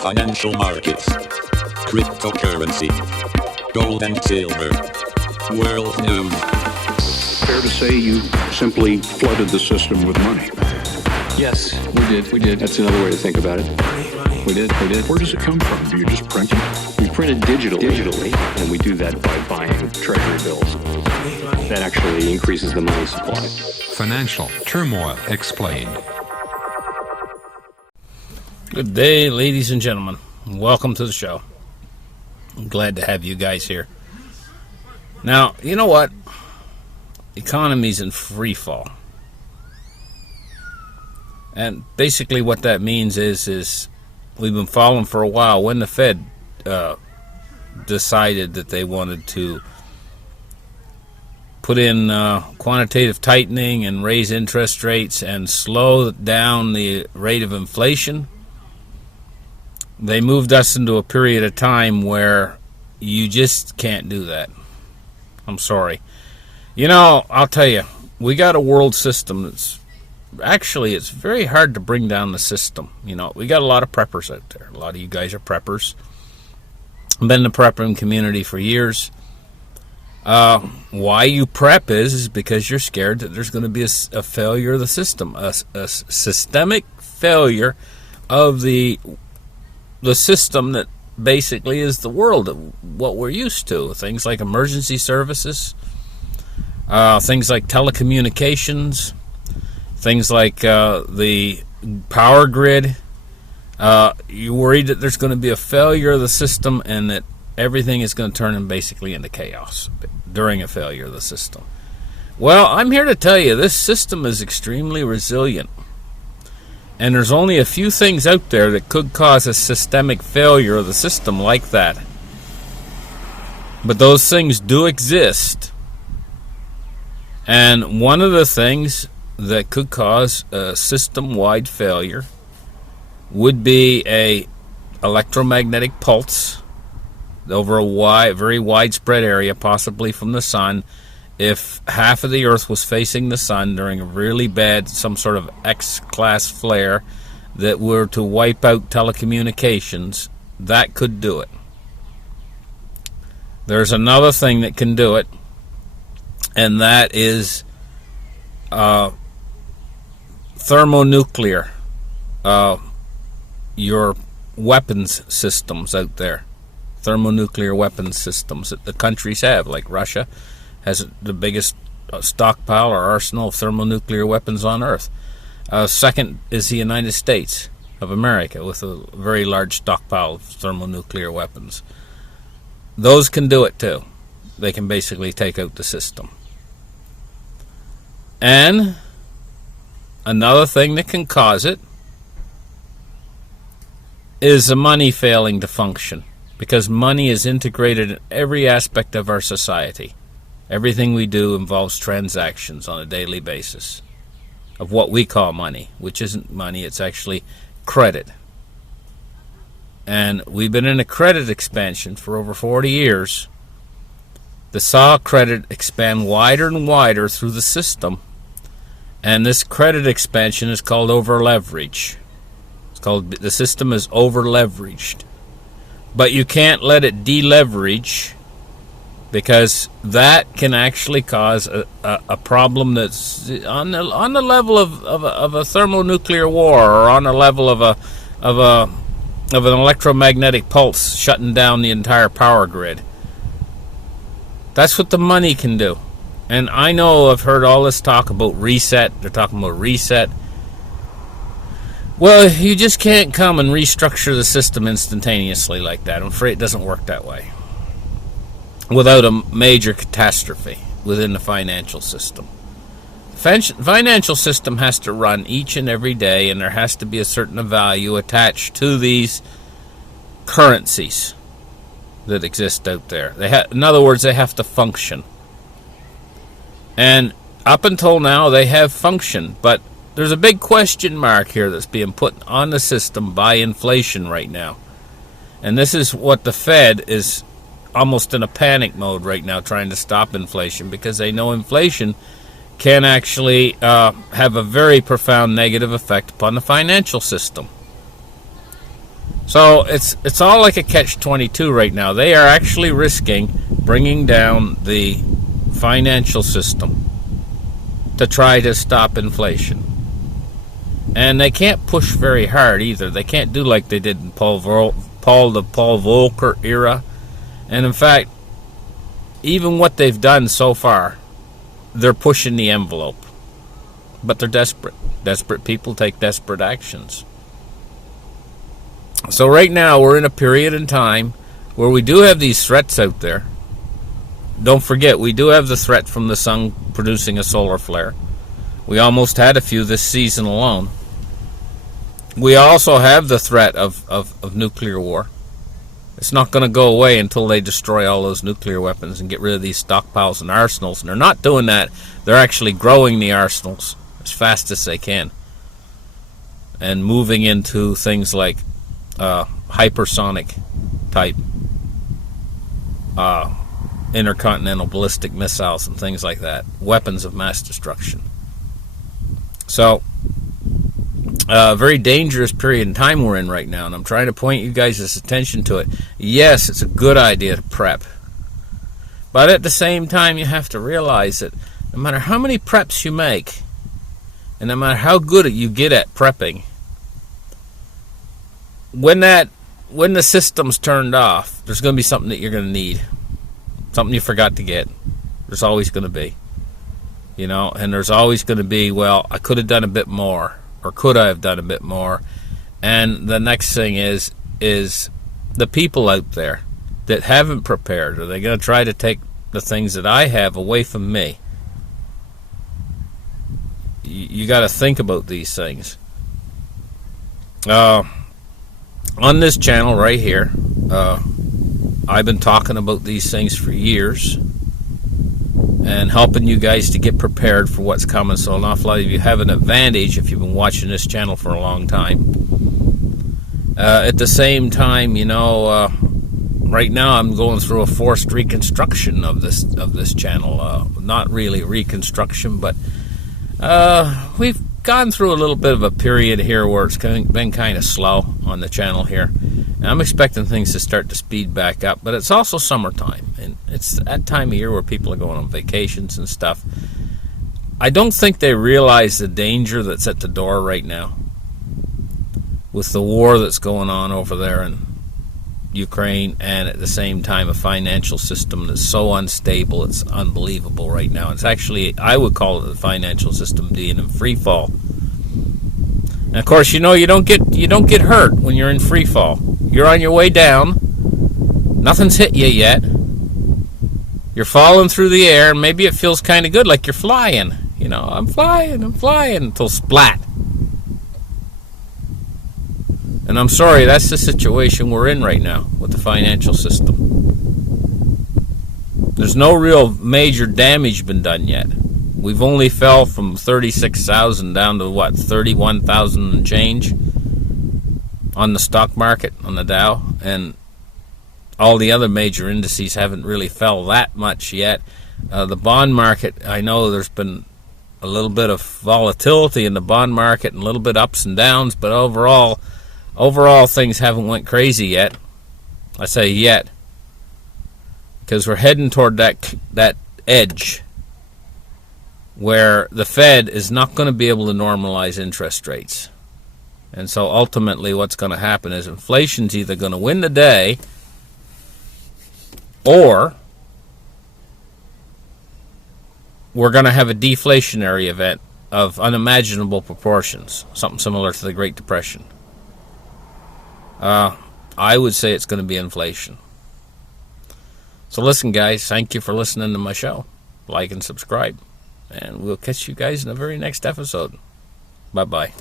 financial markets, cryptocurrency, gold and silver, world news. Fair to say you simply flooded the system with money. Yes, we did. That's another way to think about it. We did. Where does it come from? Do you just print it? We print it digitally, and we do that by buying treasury bills. That actually increases the money supply. Financial Turmoil Explained. Good day, ladies and gentlemen. Welcome to the show. I'm glad to have you guys here. Now, you know what? Economy's in free fall. And basically what that means is we've been following for a while when the Fed decided that they wanted to put in quantitative tightening and raise interest rates and slow down the rate of inflation. They moved us into a period of time where you just can't do that. I'm sorry. You know, I'll tell you, we got a world system that's actually, it's very hard to bring down the system. You know, we got a lot of preppers out there. A lot of you guys are preppers. I've been in the prepping community for years. Why you prep is because you're scared that there's going to be a failure of the system, a systemic failure of the system that basically is the world, what we're used to. Things like emergency services, things like telecommunications, things like the power grid. You're worried that there's going to be a failure of the system and that everything is going to turn basically into chaos during a failure of the system. Well, I'm here to tell you this system is extremely resilient. And there's only a few things out there that could cause a systemic failure of the system like that. But those things do exist. And one of the things that could cause a system-wide failure would be a electromagnetic pulse over a very widespread area, possibly from the sun. If half of the Earth was facing the sun during a really bad, some sort of X-class flare that were to wipe out telecommunications, that could do it. There's another thing that can do it, and that is thermonuclear, your weapons systems out there. Thermonuclear weapons systems that the countries have, like Russia has the biggest stockpile or arsenal of thermonuclear weapons on Earth. Second is the United States of America with a very large stockpile of thermonuclear weapons. Those can do it too. They can basically take out the system. And another thing that can cause it is the money failing to function, because money is integrated in every aspect of our society. Everything we do involves transactions on a daily basis of what we call money, which isn't money, it's actually credit. And we've been in a credit expansion for over 40 years. They saw credit expand wider and wider through the system, and this credit expansion is called over-leverage. It's called, the system is over-leveraged. But you can't let it deleverage, because that can actually cause a problem that's on the level of a thermonuclear war, or on the level of an electromagnetic pulse shutting down the entire power grid. That's what the money can do. And I know I've heard all this talk about reset. They're talking about reset. Well, you just can't come and restructure the system instantaneously like that. I'm afraid it doesn't work that way without a major catastrophe within the financial system. Financial system has to run each and every day, and there has to be a certain value attached to these currencies that exist out there. In other words, they have to function. And up until now, they have functioned, but there's a big question mark here that's being put on the system by inflation right now. And this is what the Fed is almost in a panic mode right now, trying to stop inflation, because they know inflation can actually have a very profound negative effect upon the financial system. So it's all like a catch-22 right now. They are actually risking bringing down the financial system to try to stop inflation. And they can't push very hard either. They can't do like they did in Paul Volcker era. And in fact, even what they've done so far, they're pushing the envelope. But they're desperate. Desperate people take desperate actions. So right now we're in a period in time where we do have these threats out there. Don't forget, we do have the threat from the sun producing a solar flare. We almost had a few this season alone. We also have the threat of nuclear war. It's not going to go away until they destroy all those nuclear weapons and get rid of these stockpiles and arsenals. And they're not doing that. They're actually growing the arsenals as fast as they can. And moving into things like hypersonic type intercontinental ballistic missiles and things like that. Weapons of mass destruction. So, a very dangerous period in time we're in right now, and I'm trying to point you guys' attention to it. Yes, it's a good idea to prep. But at the same time, you have to realize that no matter how many preps you make, and no matter how good you get at prepping, when the system's turned off, there's going to be something that you're going to need. Something you forgot to get. There's always going to be. You know, and there's always going to be, well, I could have done a bit more, or could I have done a bit more? And the next thing is the people out there that haven't prepared. Are they going to try to take the things that I have away from me? You got to think about these things. On this channel right here, I've been talking about these things for years and helping you guys to get prepared for what's coming. So an awful lot of you have an advantage if you've been watching this channel for a long time. At the same time, you know, right now I'm going through a forced reconstruction of this channel. Not really reconstruction, but we've gone through a little bit of a period here where it's been kind of slow on the channel here. And I'm expecting things to start to speed back up, but it's also summertime, and it's that time of year where people are going on vacations and stuff. I don't think they realize the danger that's at the door right now with the war that's going on over there in Ukraine, and at the same time a financial system that's so unstable, it's unbelievable right now. It's actually, I would call it the financial system being in free fall. And of course, you know, you don't get hurt when you're in free fall. You're on your way down. Nothing's hit you yet. You're falling through the air, and maybe it feels kind of good, like you're flying. You know, I'm flying, until splat. And I'm sorry, that's the situation we're in right now with the financial system. There's no real major damage been done yet. We've only fell from 36,000 down to, what, 31,000 and change on the stock market, on the Dow. And all the other major indices haven't really fell that much yet. The bond market, I know there's been a little bit of volatility in the bond market and a little bit ups and downs, but overall things haven't went crazy yet. I say yet, because we're heading toward that edge where the Fed is not going to be able to normalize interest rates. And so ultimately what's going to happen is inflation's either going to win the day, or we're going to have a deflationary event of unimaginable proportions, something similar to the Great Depression. I would say it's going to be inflation. So listen, guys, thank you for listening to my show. Like and subscribe. And we'll catch you guys in the very next episode. Bye-bye.